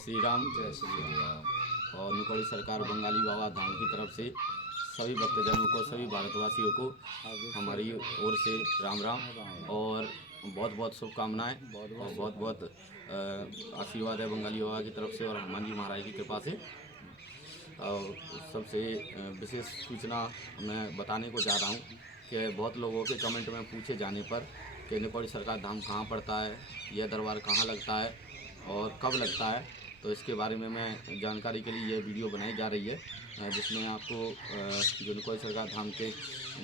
श्री राम। जय श्री राम। और निकोड़ी सरकार बंगाली बाबा धाम की तरफ से सभी भक्तजनों को, सभी भारतवासियों को हमारी ओर से राम राम और बहुत बहुत शुभकामनाएं और बहुत बहुत आशीर्वाद है बंगाली बाबा की तरफ से और हनुमान जी महाराज की कृपा से। और सबसे विशेष सूचना मैं बताने को जा रहा हूँ कि बहुत लोगों के कमेंट में पूछे जाने पर कि निकोड़ी सरकार धाम कहाँ पड़ता है, यह दरबार कहाँ लगता है और कब लगता है, तो इसके बारे में मैं जानकारी के लिए ये वीडियो बनाई जा रही है, जिसमें आपको जो निकोड़ी सरकार धाम के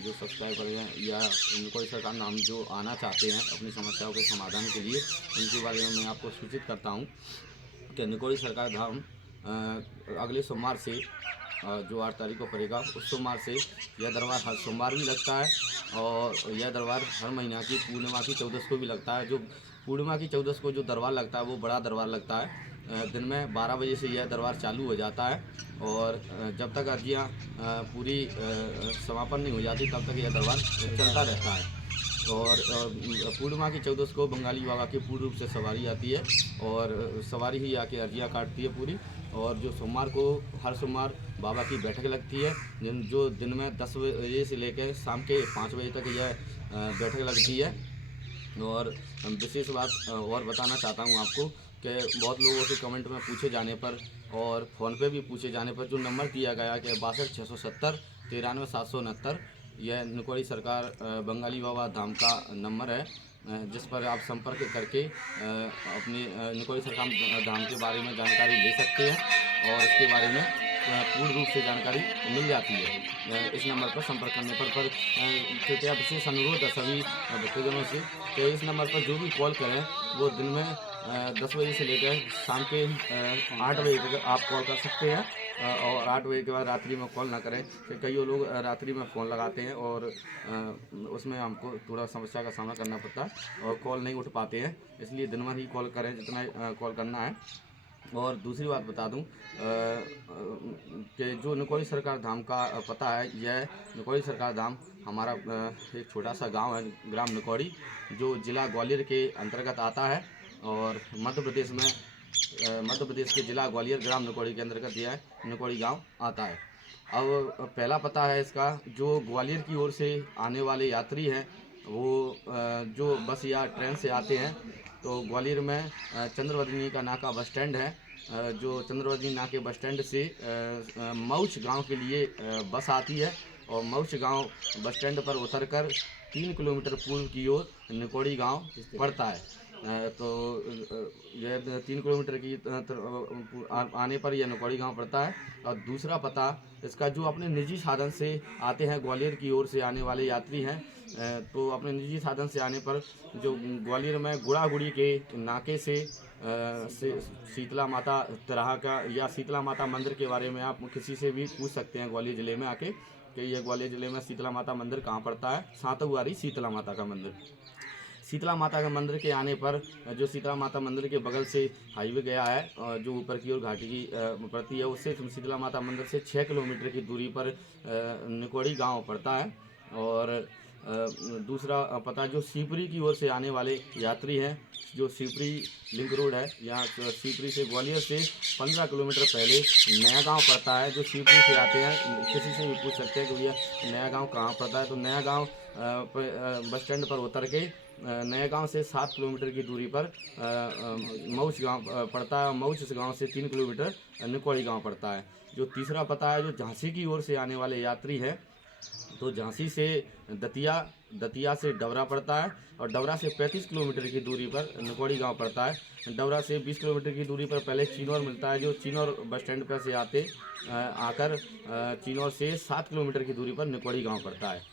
जो सब्सक्राइबर हैं या निकोड़ी सरकार धाम जो आना चाहते हैं अपनी समस्याओं के समाधान के लिए, उनके बारे में मैं आपको सूचित करता हूँ कि निकोड़ी सरकार धाम अगले सोमवार से जो 8 तारीख को पड़ेगा उस सोमवार से यह दरबार हर सोमवार भी लगता है और यह दरबार हर महीना की पूर्णिमा की 14 को भी लगता है। जो पूर्णिमा की 14 को जो दरबार लगता है वो बड़ा दरबार लगता है। दिन में 12 बजे से यह दरबार चालू हो जाता है और जब तक अर्जियाँ पूरी समापन नहीं हो जाती तब तक यह दरबार चलता रहता है। और पूर्णिमा की 14 को बंगाली बाबा की पूर्ण रूप से सवारी आती है और सवारी ही आके अर्जियाँ काटती है पूरी। और जो सोमवार को हर सोमवार बाबा की बैठक लगती है, जो दिन में 10 बजे से लेकर शाम के 5 बजे तक यह बैठक लगती है। और विशेष बात और बताना चाहता हूँ आपको कि बहुत लोगों के कमेंट में पूछे जाने पर और फ़ोन पे भी पूछे जाने पर जो नंबर दिया गया कि 62 670 93 769, यह निकोड़ी सरकार बंगाली बाबा धाम का नंबर है, जिस पर आप संपर्क करके अपनी निकोड़ी सरकार धाम के बारे में जानकारी ले सकते हैं और इसके बारे में पूर्ण रूप से जानकारी मिल जाती है इस नंबर पर संपर्क करने पर कृपया विशेष अनुरोध है सभी भक्तजनों से कि इस नंबर पर जो भी कॉल करें वो दिन में 10 बजे से लेकर शाम के 8 बजे तक आप कॉल कर सकते हैं और 8 बजे के बाद रात्रि में कॉल ना करें, कि कई लोग रात्रि में फ़ोन लगाते हैं और उसमें हमको थोड़ा समस्या का सामना करना पड़ता है और कॉल नहीं उठ पाते हैं, इसलिए दिन भर ही कॉल करें जितना कॉल करना है। और दूसरी बात बता दूं कि जो निकोड़ी सरकार धाम का पता है, यह निकोड़ी सरकार धाम हमारा एक छोटा सा गांव है, ग्राम निकोड़ी, जो ज़िला ग्वालियर के अंतर्गत आता है और मध्य प्रदेश के ज़िला ग्वालियर ग्राम निकोड़ी के अंतर्गत यह निकोड़ी गांव आता है। अब पहला पता है इसका, जो ग्वालियर की ओर से आने वाले यात्री हैं वो जो बस या ट्रेन से आते हैं तो ग्वालियर में चंद्रवदनी का नाका बस स्टैंड है, जो चंद्रवदनी नाके बस स्टैंड से मऊच गांव के लिए बस आती है और मऊच गांव बस स्टैंड पर उतरकर 3 किलोमीटर पूर्व की ओर निकोड़ी गांव पड़ता है। तो यह 3 किलोमीटर की आने पर यह निकोड़ी गांव पड़ता है। और दूसरा पता इसका, जो अपने निजी साधन से आते हैं ग्वालियर की ओर से आने वाले यात्री हैं, तो अपने निजी साधन से आने पर जो ग्वालियर में गुड़ागुड़ी के नाके से शीतला माता तरह का या शीतला माता मंदिर के बारे में आप किसी से भी पूछ सकते हैं ग्वालियर ज़िले में आके कि यह ग्वालियर ज़िले में शीतला माता मंदिर कहाँ पड़ता है। सातुवारी शीतला माता का मंदिर। शीतला माता के मंदिर के आने पर जो शीतला माता मंदिर के बगल से हाईवे गया है जो ऊपर की ओर घाटी की पड़ती है, उससे शीतला माता मंदिर से 6 किलोमीटर की दूरी पर निकोड़ी गांव पड़ता है। और दूसरा पता, जो शिवपुरी की ओर से आने वाले यात्री हैं, जो शिवपुरी लिंक रोड है, यहाँ शिवपुरी से ग्वालियर से 15 किलोमीटर पहले नया गांव पड़ता है। जो शिवपुरी से आते हैं किसी से भी पूछ सकते हैं कि भैया नया गांव कहाँ पड़ता है, तो नया गांव बस स्टैंड पर उतर के नया गांव से 7 किलोमीटर की दूरी पर मऊच गांव पड़ता है। मऊच गांव से 3 किलोमीटर निकोड़ी गांव पड़ता है। जो तीसरा पता है, जो झांसी की ओर से आने वाले यात्री हैं, तो झांसी से दतिया से डवरा पड़ता है और डवरा से 35 किलोमीटर की दूरी पर निकोड़ी गांव पड़ता है। डवरा से 20 किलोमीटर की दूरी पर पहले चिनौर मिलता है, जो चिनौर बस स्टैंड पर से आकर चिनौर से 7 किलोमीटर की दूरी पर निकोड़ी गांव पड़ता है।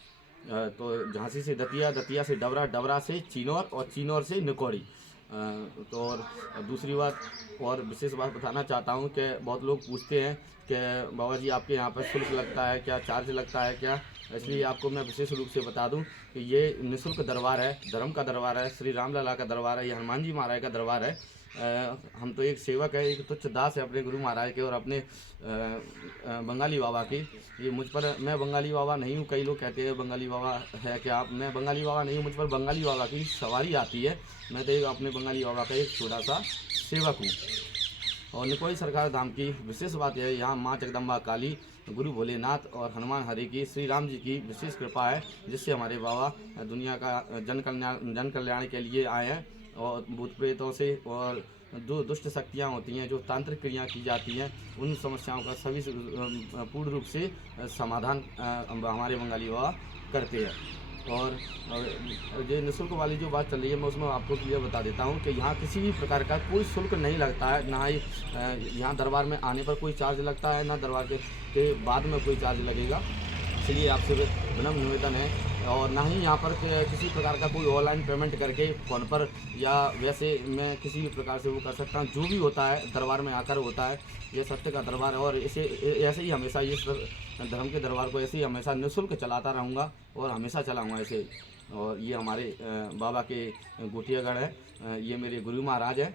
तो झांसी से दतिया से डवरा से चिनौर और चिनौर से निकोड़ी। तो और दूसरी बात और विशेष बात बताना चाहता हूँ कि बहुत लोग पूछते हैं कि बाबा जी आपके यहाँ पर शुल्क लगता है क्या, चार्ज लगता है क्या, इसलिए आपको मैं विशेष रूप से बता दूं कि ये निःशुल्क दरबार है, धर्म का दरबार है, श्री राम लला का दरबार है, ये हनुमान जी महाराज का दरबार है। हम तो एक सेवक है, एक तुच्छ दास है अपने गुरु महाराज के और अपने बंगाली बाबा की। ये मुझ पर, मैं बंगाली बाबा नहीं हूँ, कई लोग कहते हैं बंगाली बाबा है क्या आप, मैं बंगाली बाबा नहीं हूँ, मुझ पर बंगाली बाबा की सवारी आती है। मैं तो एक अपने बंगाली बाबा का एक छोटा सा सेवक हूँ। और निकोई सरकार धाम की विशेष बात यह है, यहाँ माँ जगदम्बा काली, गुरु भोलेनाथ और हनुमान हरि की, श्री राम जी की विशेष कृपा है, जिससे हमारे बाबा दुनिया का जन कल्याण के लिए आए हैं। और भूत प्रेतों से और जो दुष्ट शक्तियाँ होती हैं, जो तांत्रिक क्रिया की जाती हैं, उन समस्याओं का सभी पूर्ण रूप से समाधान हमारे बंगाली बाबा करते हैं। और ये निःशुल्क वाली जो बात चल रही है, मैं उसमें आपको क्लियर बता देता हूँ कि यहाँ किसी भी प्रकार का कोई शुल्क नहीं लगता है, ना ही यहाँ दरबार में आने पर कोई चार्ज लगता है, ना दरबार के बाद में कोई चार्ज लगेगा। इसलिए आपसे विनम्र निवेदन है। और ना ही यहाँ पर किसी प्रकार का कोई ऑनलाइन पेमेंट करके फ़ोन पर या वैसे मैं किसी भी प्रकार से वो कर सकता हूँ। जो भी होता है दरबार में आकर होता है, ये सत्य का दरबार है और इसे ऐसे ही हमेशा ये धर्म के दरबार को ऐसे ही हमेशा निःशुल्क चलाता रहूँगा और हमेशा चलाऊँगा ऐसे। और ये हमारे बाबा के गोटियागढ़ है, ये मेरे गुरु महाराज हैं,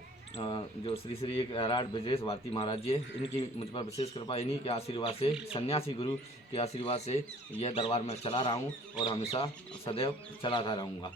जो श्री श्री राट ब्रजेश भारती महाराज जी है। इनकी मुझ पर विशेष कृपा, इन्हीं के आशीर्वाद से, सन्यासी गुरु के आशीर्वाद से यह दरबार में चला रहा हूँ और हमेशा सदैव चलाता रहूँगा।